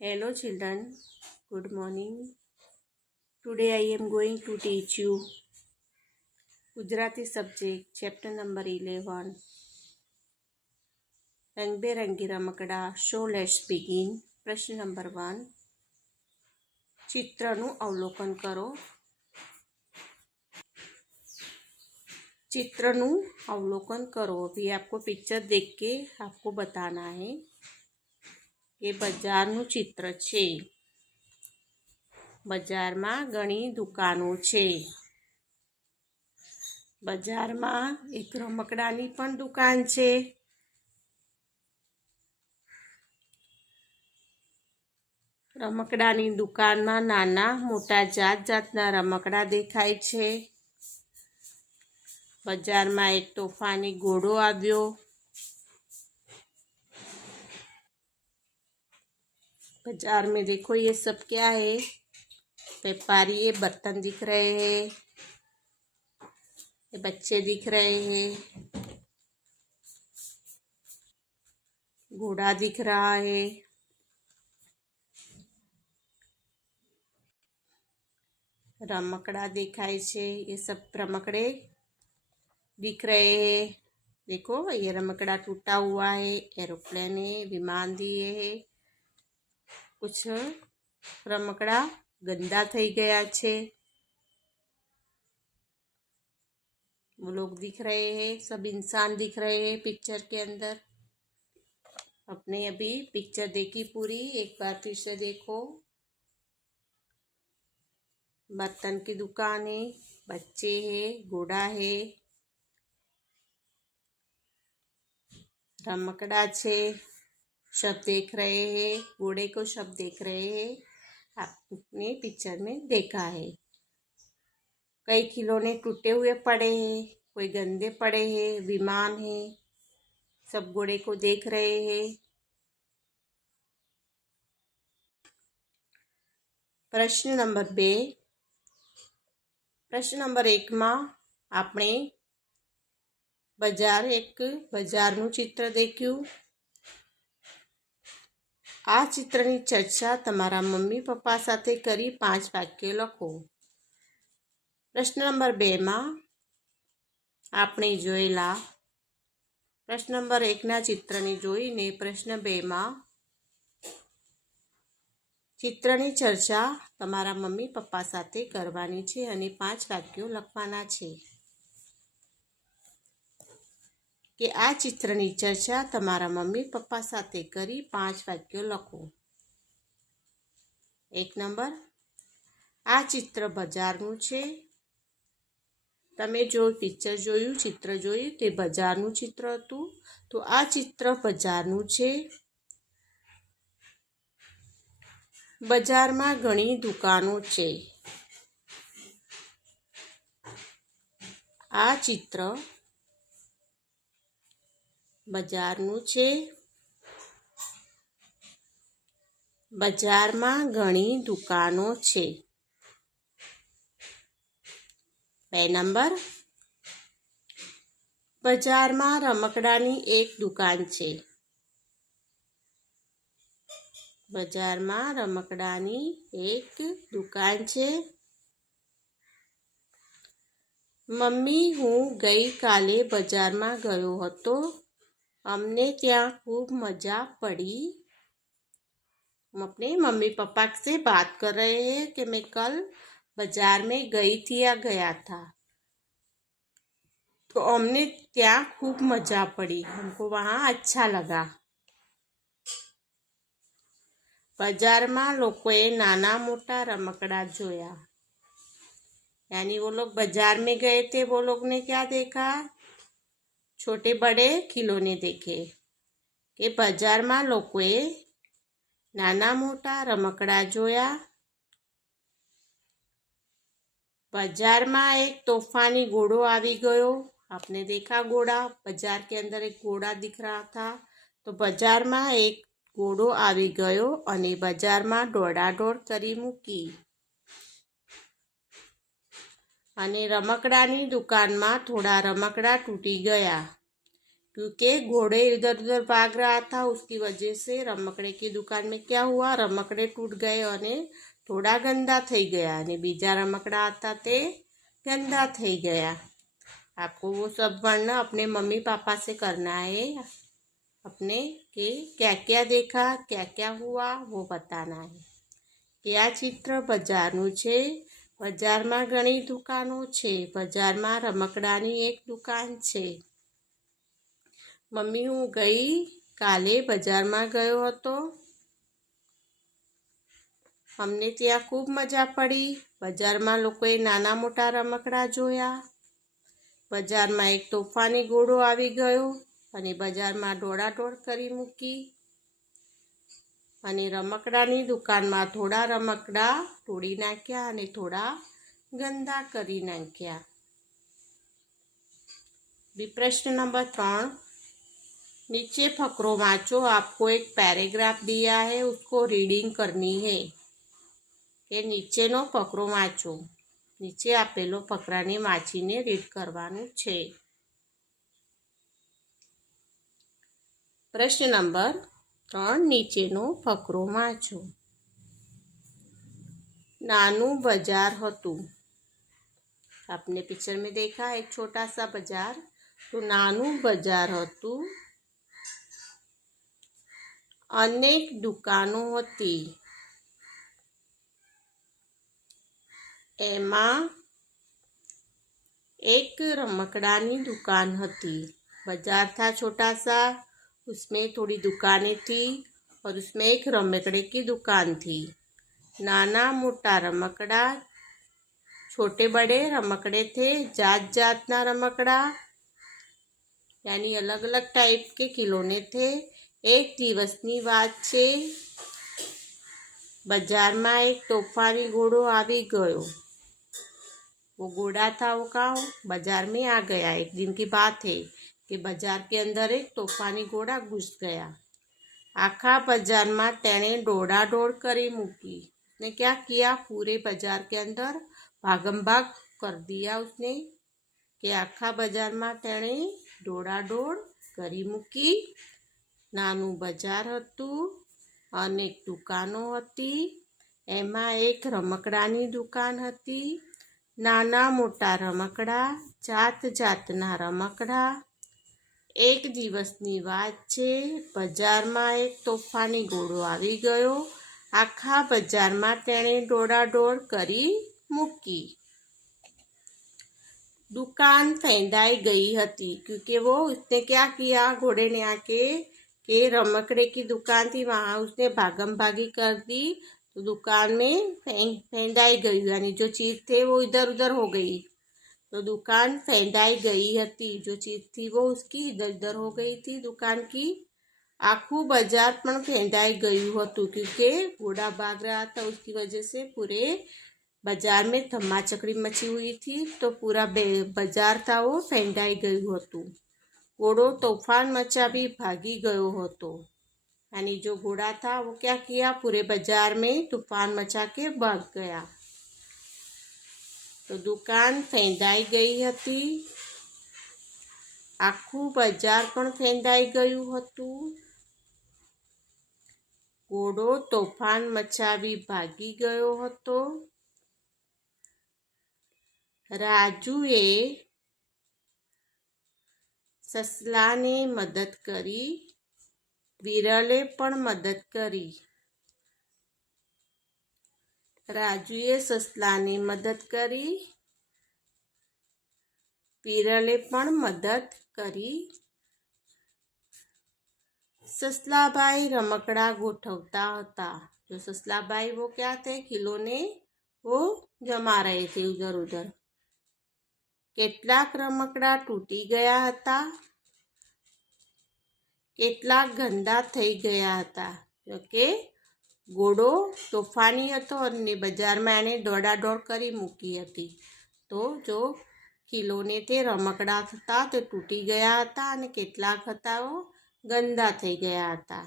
Hello children, good morning. Today I am going to teach you Gujarati subject chapter number 11. રંગબેરંગી રમકડા. So let's begin. પ્રશ્ન number 1. ચિત્રનું અવલોકન કરો. चित्रનું अवलोकन करो. अभी आपको पिक्चर देख के आपको बताना है कि બજારનું चित्र છે. બજારમાં ઘણી દુકાનો છે. બજારમાં એક રમકડાની પણ દુકાન છે. રમકડાની દુકાનમાં નાના મોટા જાત જાતના રમકડા દેખાય છે. બજારમાં એક તોફાની ઘોડો આવ્યો. बाजार में देखो ये सब क्या है. व्यापारी ये बर्तन दिख रहे हैं, ये बच्चे दिख रहे हैं, घोड़ा दिख रहा है. रमकड़ा दिखाई छे. ये सब रमकड़े दिख रहे हैं. देखो ये रमकड़ा टूटा हुआ है. एरोप्लेन है, विमान दिए है. कुछ रमकड़ा गंदा थई गया छे. वो लोग दिख रहे हैं, सब इंसान दिख रहे हैं पिक्चर के अंदर. अपने अभी पिक्चर देखी पूरी, एक बार फिर से देखो. बर्तन की दुकान है, बच्चे है, घोड़ा है, रमकड़ा छे. सब देख रहे हैं, घोड़े को सब देख रहे हैं. आपने पिक्चर में देखा है. कई खिलौने टूटे हुए पड़े हैं, कोई गंदे पड़े हैं. विमान है, सब घोड़े को देख रहे हैं. प्रश्न नंबर 2. प्रश्न नंबर 1 में आपणे બજારનું ચિત્ર દેખ્યું. આ ચિત્રની ચર્ચા તમારા મમ્મી પપ્પા સાથે કરી 5 વાક્યો લખો. પ્રશ્ન નંબર 2 માં આપણે જોયેલા પ્રશ્ન નંબર 1ના ચિત્રને જોઈને પ્રશ્ન 2 માં ચિત્રની ચર્ચા તમારા મમ્મી પપ્પા સાથે કરવાની છે અને 5 વાક્યો લખવાના છે. કે આ ચિત્રની ચર્ચા તમારા મમ્મી પપ્પા સાથે કરી 5 વાક્યો લખો. 1 નંબર, આ ચિત્ર બજારનું છે. તમે જો પિક્ચર જોયું, ચિત્ર જોયું, તે બજારનું ચિત્ર હતું. તો આ ચિત્ર બજારનું છે. બજારમાં ઘણી દુકાનો છે. આ ચિત્ર બજારનું છે. બજારમાં ઘણી દુકાનો છે. 2 નંબર, બજારમાં રમકડાની એક દુકાન છે. બજારમાં રમકડાની એક દુકાન છે. મમ્મી, હું ગઈકાલે બજારમાં ગયો હતો. हमने ત્યાં खूब मजा पड़ी. हम अपने मम्मी पापा से बात कर रहे हैं कि मैं कल बाजार में गई थी या गया था. तो हमने ત્યાં खूब मजा पड़ी. हमको वहाँ अच्छा लगा. બજારમાં લોકોએ નાના મોટા રમકડા જોયા. यानी वो लोग बाजार में गए थे, वो लोग ने क्या देखा? छोटे बड़े खिलौने देखे. કે બજારમાં લોકોએ નાના મોટા રમકડા જોયા. बाजाરમાં एक तूफानी घोड़ो આવી ગયો. आपने देखा घोड़ा. बाजार के अंदर एक घोड़ा दिख रहा था. तो બજારમાં એક ઘોડો આવી ગયો અને બજારમાં દોડાદોડ કરી મૂકી. અને રમકડાની દુકાનમાં થોડા રમકડા તૂટી ગયા. क्योंकि घोड़े इधर उधर भाग रहा था, उसकी वजह से रमकड़े की दुकान में क्या हुआ, रमकड़े टूट गए और थोड़ा गंदा થઈ ગયા અને બીજા રમકડા હતા તે गंदा થઈ गया। आपको वो सब पढ़ना अपने मम्मी पापा से करना है, अपने कि क्या क्या देखा क्या क्या हुआ वो बताना है। આ ચિત્ર બજારનું છે। બજારમાં ઘણી દુકાનો છે। બજારમાં રમકડાની એક દુકાન છે। મમ્મી હું ગઈ કાલે બજારમાં ગયો હતો। અમને ત્યાં ખૂબ મજા પડી। બજારમાં લોકોએ નાના મોટા રમકડા જોયા। બજારમાં એક તોફાની ઘોડો આવી ગયો અને બજારમાં દોડાદોડ કરી મૂકી અને રમકડાની દુકાનમાં થોડા રમકડા તોડી નાખ્યા અને થોડા ગંદા કરી નાખ્યા। प्रश्न नंबर 3, नीचे फकरो वाँचो। आपको एक पैराग्राफ दिया है, उसको रीडिंग करनी है। કે નીચેનો ફકરો વાંચો। નીચે આપેલો ફકરાને વાંચીને રીડ કરવાનું છે। प्रश्न नंबर 3, નીચેનો ફકરો વાંચો। नानू बाजार હતું। आपने पिक्चर में देखा एक छोटा सा बाजार, तो नानू बाजार હતું। अनेक दुकानों હતી। एमा एक रमकड़ानी दुकान हती। बाजार था छोटा सा, उसमें थोड़ी दुकानें थी और उसमें एक रमकड़े की दुकान थी। नाना मोटा रमकड़ा, छोटे बड़े रमकड़े थे, जात जातना रमकड़ा यानी अलग अलग टाइप के खिलौने थे। एक दिवसनी बात छे, बाजार में एक तोफानी घोड़ो आवी गयो। वो घोड़ा था वो कहाँ बाजार में आ गया। एक दिन की बात है कि बाजार के अंदर एक तूफानी घोड़ा घुस गया। आखा बाजार में तेने दौड़ा दौड़ करी मूकी। उसने क्या किया, पूरे बाजार के अंदर भागम भाग कर दिया उसने कि आखा बाजार में तेने दौड़ा दौड़ करी मूकी। नानू बाजार हतुं, अनेक दुकानो हती। एमां एक रमकड़ानी दुकान हती। नाना मोटा रमकड़ा, जात जातना रमकड़ा। एक दिवसनी वात छे, बजारमां एक तोफानी घोड़ो आवी गयो। आखा बजारमां तेणे दौड़ादौड़ करी मूकी। दुकान फैंदाई गई हती क्योंकि वो उसने क्या किया, घोड़े ने आके के रमकड़े की दुकान थी वहाँ उसने भागम भागी कर दी, तो दुकान में फैंदाई गई यानी जो चीज़ थे वो इधर उधर हो गई। तो दुकान फैंदाई गई हती, जो चीज़ थी वो उसकी इधर उधर हो गई थी दुकान की। आखू बाजार पण फैंदाई गयु हतुं क्योंकि घोड़ा भाग रहा था, उसकी वजह से पूरे बाजार में धम्मा चकड़ी मची हुई थी। तो पूरा बाजार था वो फैंदाई गयु हतुं। घोड़ो तूफान मचावी भागी गयो हतो यानी जो घोड़ा था वो क्या किया, पूरे बाजार में तूफान मचा के भाग गया। तो दुकान फैंदाई गई हती, आखू बाजार पण फैंदाई गयु हतुं। घोड़ो तोफान मचावी भागी गयो हतो। राजुए ससलाने मदद करी, विरले पण मदद करी। राजुए ससलाने मदद करी, विरले पण मदद करी। ससलाभाई रमकड़ा गोठवता हता। जो ससलाभाई वो क्या थे, खिलौने वो जमा रहे थे उधर उधर। કેટલાક રમકડા તૂટી ગયા હતા, કેટલાક ગંદા થઈ ગયા હતા કે ઘોડો તોફાની હતો અને બજારમાં એણે દોડાદોડ કરી મૂકી હતી। તો જો ખિલોને તે રમકડા હતા તે તૂટી ગયા હતા અને કેટલાક હતા वो ગંદા થઈ ગયા હતા।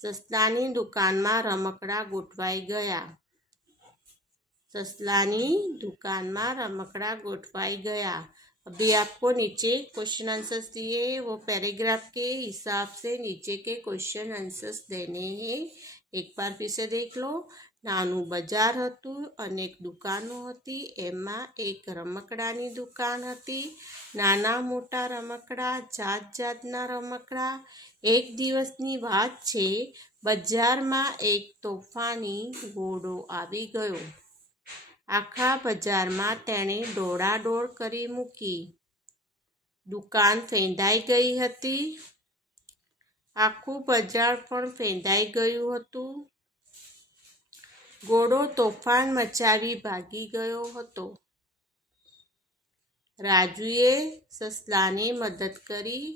સસલાની દુકાનમાં રમકડા ગોઠવાઈ ગયા। ससलानी दुकान में रमकड़ा गोठवाई गया। अभी आपको नीचे क्वेश्चन आंसर्स दिए, वो पैराग्राफ के हिसाब से नीचे के क्वेश्चन आंसर्स देने हैं। एक बार फिर से देख लो। નાનું બજાર હતું, અનેક દુકાનો હતી, એમાં એક રમકડાની દુકાન હતી. નાના મોટા રમકડા, જાત જાતના રમકડા. એક દિવસની વાત છે, બજારમાં એક તોફાની ઘોડો આવી ગયો. આખા બજારમાં તેણે દોડાદોડ કરી મૂકી. દુકાન ફેંદાઈ ગઈ હતી. આખું બજાર પણ ફેંદાઈ ગયું હતું. ઘોડો તોફાન મચાવી ભાગી ગયો હતો. રાજુએ સસલાને મદદ કરી.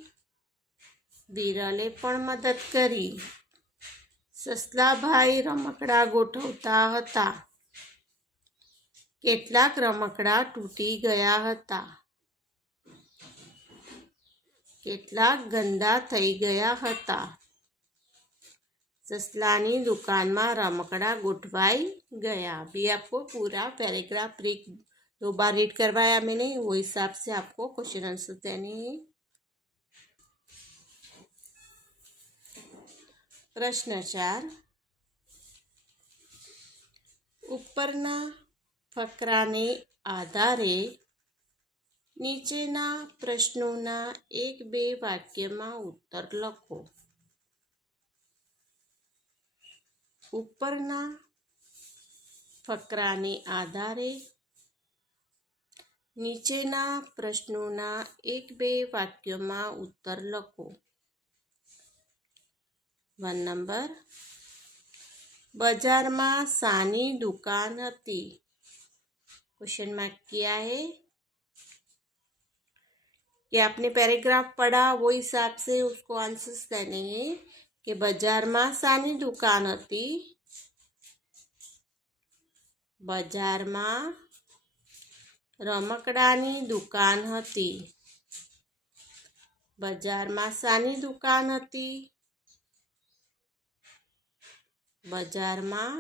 વિરલે પણ મદદ કરી. સસલાભાઈ રમકડા ગોઠવતા હતા. કેટલાક રમકડા તૂટી ગયા હતા. કેટલાક ગંદા થઈ ગયા હતા. ससलानी दुकान में रमकड़ा गोठवाई गया। अभी आपको पूरा पैराग्राफ दो बार रीड करवाया मैंने, वो हिसाब से आपको क्वेश्चन आंसर देने हैं। प्रश्न 4, उपरना फकराने आधारे नीचेना प्रश्नोना 1-2 वाक्य में उत्तर लखो। ઉપરના ફકરાને આધારે નીચેના પ્રશ્નોના 1-2 વાક્યોમાં ઉત્તર લખો। 1 नंबर, बाजाરમાં શાની दुकान હતી? क्वेश्चन मार्क किया है कि आपने पैराग्राफ पढ़ा, वो हिसाब से उसको आंसर्स देने हैं कि બજારમાં શાની દુકાન હતી? બજારમાં રમકડાની દુકાન હતી. બજારમાં શાની દુકાન હતી? બજારમાં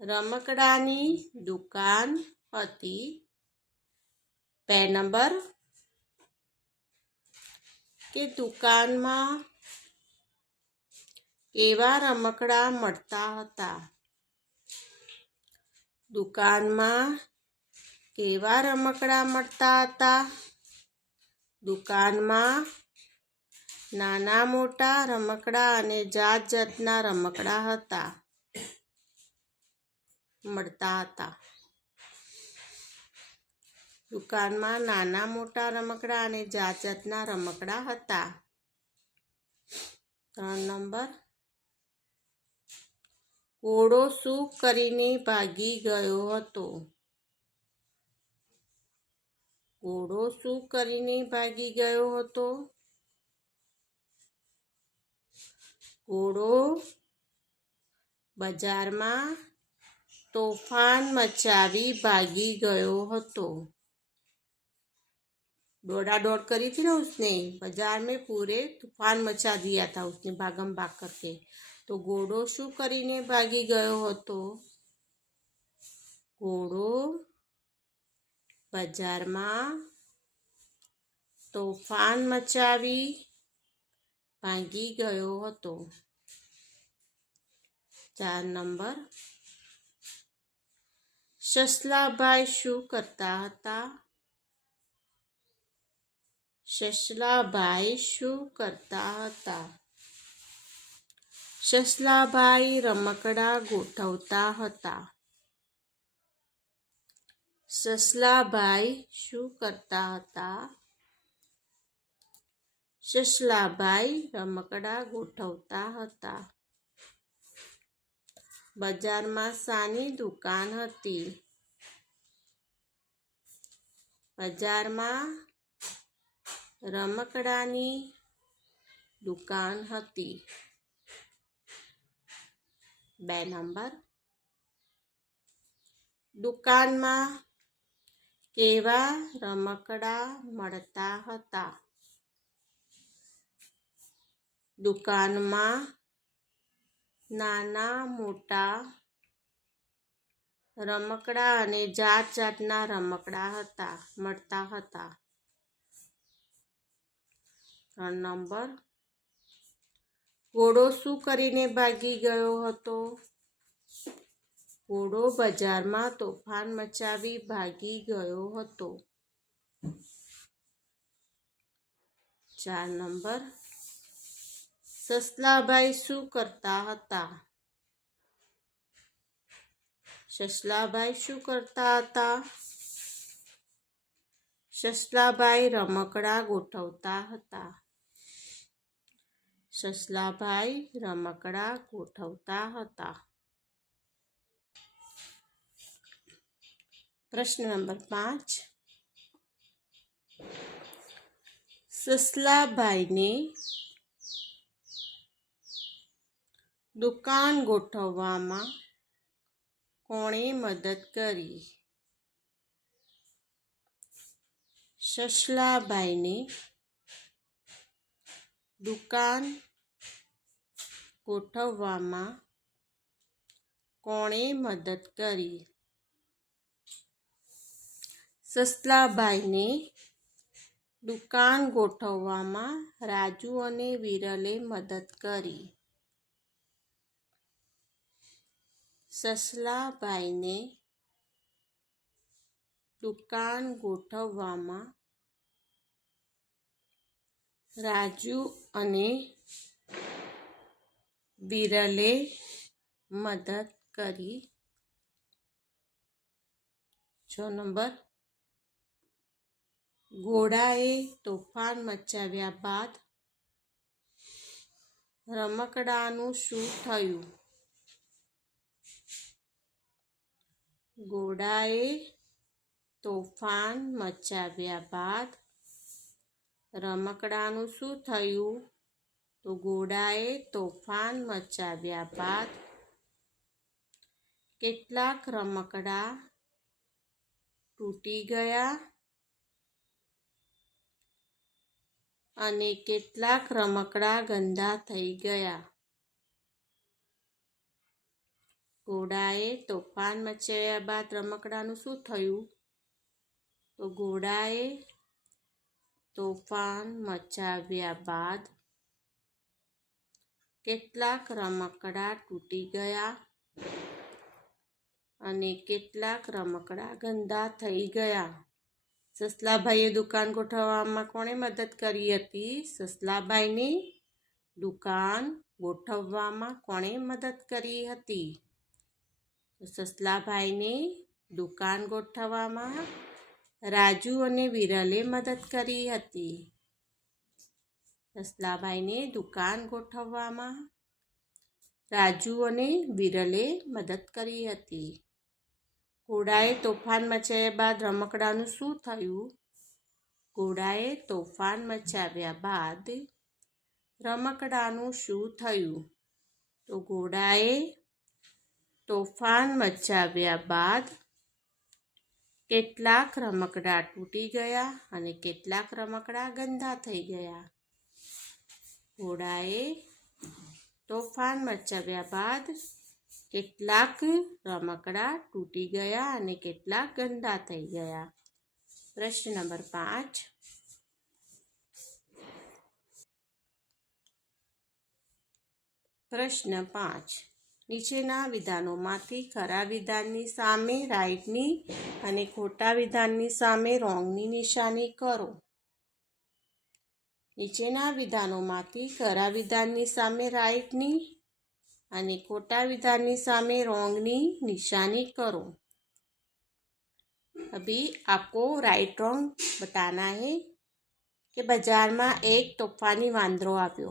રમકડાની દુકાન હતી. 2 નંબર, કે દુકાનમાં કેવા રમકડા મળતા હતા? દુકાનમાં કેવા રમકડા મળતા હતા? દુકાનમાં નાના મોટા રમકડા અને જાત જાતના રમકડા હતા, મળતા હતા. દુકાનમાં નાના મોટા રમકડા અને જાત જાતના રમકડા હતા. 3 નંબર, ઘોડો શું કરીને ભાગી ગયો હતો? ઘોડો શું કરીને ભાગી ગયો હતો? ઘોડો બજારમાં તોફાન મચાવી ભાगी गयो હતો। दौड़ा दौड़ करी थी ना उसने, बाजार में पूरे तूफान मचा दिया था उसने भागम भाग करके। तो घोड़ो शू करीने भागी गयो હતો? घोड़ो બજારમાં તોફાન મચાવી ભાગી ગયો હતો। 4 નંબર, સસલાભાઈ શું કરતા હતા? સસલાભાઈ શું કરતા હતા? સસલાભાઈ રમકડા ગોઠવતા હતા। સસલાભાઈ શું કરતા હતા? સસલાભાઈ રમકડા ગોઠવતા હતા। બજારમાં શાની દુકાન હતી? બજારમાં રમકડાની દુકાન હતી। 2 નંબર, દુકાનમાં કેવા રમકડા મળતા હતા? દુકાનમાં નાના મોટા રમકડા અને જાત જાતના રમકડા મળતા હતા. 3 નંબર, ઘોડો શું કરીને ભાગી ગયો હતો? ઘોડો બજારમાં તોફાન મચાવી ભાગી ગયો હતો. 4 નંબર, સસલાભાઈ શું કરતા હતા? સસલાભાઈ શું કરતા હતા? સસલાભાઈ રમકડા ગોઠવતા હતા. સસલાભાઈ રમકડા ગોઠવતા હતા. પ્રશ્ન નંબર 5, સસલાભાઈને દુકાન ગોઠવવામાં કોણે મદદ કરી? સસલાભાઈને દુકાન ગોઠવવામાં કોણે મદદ કરી? સસલાભાઈને દુકાન ગોઠવવામાં રાજુ અને વિરલે મદદ કરી. સસલાભાઈને દુકાન ગોઠવવામાં રાજુ અને વિરલે મદદ કરી. 6 નંબર, ઘોડાએ તોફાન મચાવ્યા બાદ રમકડાનું શું થયું? ઘોડાએ તોફાન મચાવ્યા બાદ રમકડાનું શું થયું? તો ઘોડાએ તોફાન મચાવ્યા બાદ કેટલાક રમકડા તૂટી ગયા અને કેટલાક રમકડા ગંદા થઈ ગયા. ઘોડાએ તોફાન મચાવ્યા બાદ રમકડાનું શું થયું? તો ઘોડાએ તોફાન મચાવ્યા બાદ કેટલાક રમકડા તૂટી ગયા અને કેટલાક રમકડા ગંદા થઈ ગયા. સસલાભાઈએ દુકાન ગોઠવવામાં કોણે મદદ કરી હતી? સસલાભાઈની દુકાન ગોઠવવામાં કોણે મદદ કરી હતી? સસલાભાઈની દુકાન ગોઠવવામાં રાજુ અને વિરલે મદદ કરી હતી. સસલાભાઈને દુકાન ગોઠવવામાં રાજુ અને વિરલે મદદ કરી હતી. ઘોડાએ તોફાન મચાવ્યા બાદ રમકડાનું શું થયું? ઘોડાએ તોફાન મચાવ્યા બાદ રમકડાનું શું થયું? તો ઘોડાએ તોફાન મચાવ્યા બાદ કેટલાક રમકડા તૂટી ગયા અને કેટલાક રમકડા ગંદા થઈ ગયા. ઘોડાએ તોફાન મચાવ્યા બાદ કેટલાક રમકડા તૂટી ગયા અને કેટલાક ગંદા થઈ ગયા. પ્રશ્ન નંબર 5, પ્રશ્ન 5, નીચેના વિધાનોમાંથી ખરા વિધાનની સામે રાઈટની અને ખોટા વિધાનની સામે રોંગની નિશાની કરો. નીચેના વિધાનોમાંથી ખરા વિધાનની સામે રાઈટની અને खोटा विधान सामे रोंगनी निशानी करो. अभी आपको राइट रोंग बताना है कि बाजार में एक तूफानी वांदरो आव्यो.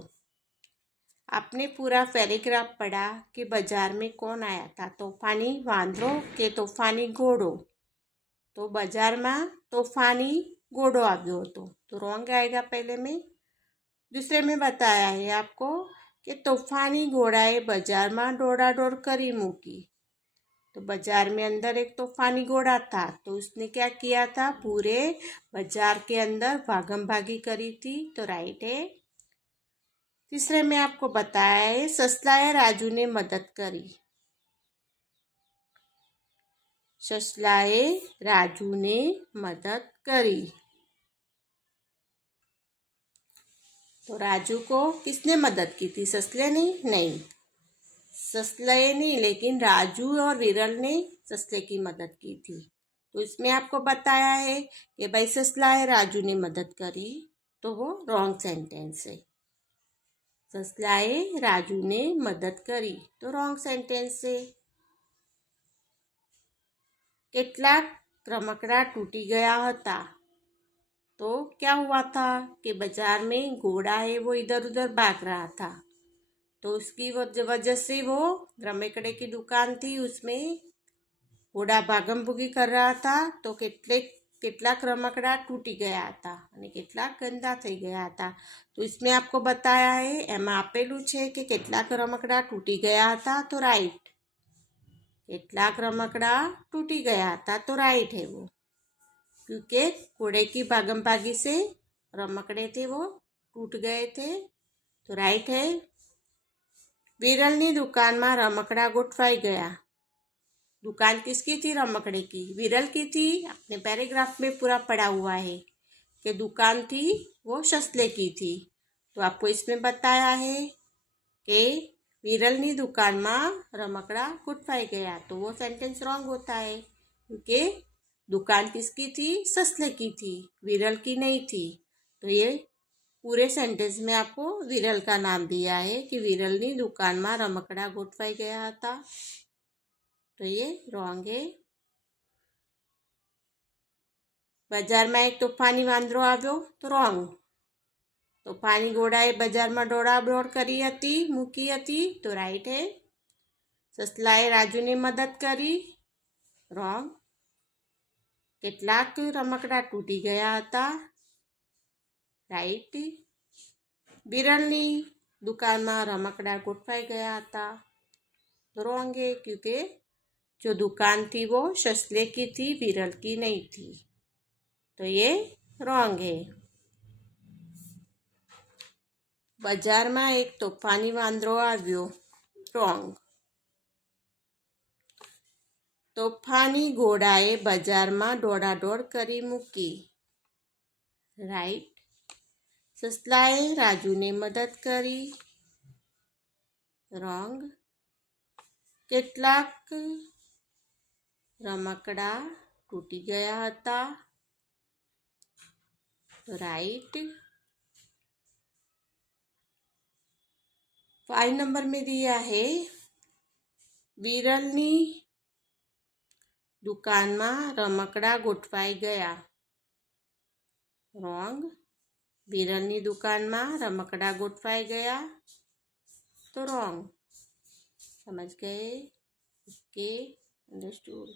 आपने पूरा पैराग्राफ पढ़ा कि बाजार में कौन आया था, तूफानी वांदरो के तूफानी घोड़ो. तो बाजार में तूफानी घोड़ो आव्यो तो रोंग आएगा. पहले में दूसरे में बताया है आपको कि तूफानी घोड़ाए बाजार में दौड़ा दौड़ करी मूकी. तो बाजार में अंदर एक तूफानी घोड़ा था, तो उसने क्या किया था, पूरे बाजार के अंदर भागम भागी करी थी. तो राइट है. तीसरे में आपको बताया है ससलाए राजू ने मदद करी. ससलाए राजू ने मदद करी। तो राजू को किसने मदद की थी? ससले ने? नहीं, ससले नहीं, लेकिन राजू और विरल ने ससले की मदद की थी। तो इसमें आपको बताया है कि भाई ससलाए राजू ने मदद करी, तो वो रॉन्ग सेंटेंस है। ससलाए राजू ने मदद करी तो रॉन्ग सेंटेंस है। કેટલાક રમકડા टूटी गया था। तो क्या हुआ था कि बाजार में घोड़ा है वो इधर उधर भाग रहा था, तो उसकी वजह से वो रमकड़े की दुकान थी, उसमें घोड़ा भागम भूगी कर रहा था, तो કેટલાક રમકડા તૂટી ગયા હતા અને કેટલાક ગંદા થઈ ગયા હતા। તો इसमें आपको बताया है, એમાં આપેલું છે કે કેટલાક રમકડા તૂટી ગયા હતા, तो राइट। કેટલાક રમકડા टूटी गया था तो राइट है वो, क्योंकि घोड़े की भागम भागी से रमकड़े थे वो टूट गए थे, तो राइट है। विरलनी दुकान में रमकड़ा गोठवाई गया। दुकान किसकी थी? रमकड़े की, विरल की थी। अपने पैराग्राफ में पूरा पढ़ा हुआ है कि दुकान थी वो ससले की थी। तो आपको इसमें बताया है कि विरलनी दुकान में रमकड़ा गोठवाई गया, तो वो सेंटेंस रॉन्ग होता है, क्योंकि दुकान किसकी थी? ससले की थी, विरल की नहीं थी। तो ये पूरे सेंटेंस में आपको विरल का नाम दिया है कि विरलनी दुकान में रमकड़ा गोठवाई गया था, तो ये रॉन्ग है। बजार में एक तोफानी वांदरो आव्यो, तो रॉन्ग। तोफानी घोड़ाए बजार में दौड़ करी हती, मूकी हती, तो राइट है। ससलाए राजू ने मदद करी, रॉन्ग। કેટલાક રમકડા તૂટી ગયા હતા, राइट। विरलनी दुकान में रमकड़ा गोठवाई गया था, तो रॉन्ग है, क्योंकि जो दुकान थी वो ससले की थी, विरल की नहीं थी, तो ये रॉन्ग है। बाजार में एक तोफानी वांदरो आव्यो, रॉन्ग। तोफानी घोड़ाए बाजार में दौड़ करी मूकी, राइट। ससलाए राजू ने मदद करी, रॉन्ग। કેટલાક रमकड़ा टूटी गया था, तो राइट। 5 नंबर में दिया है, विरलनी दुकान में रमकड़ा गोठवाई गया, रॉन्ग। विरलनी दुकान में रमकड़ा गोठवाई गया, तो रॉन्ग। समझ गए? Okay, understood.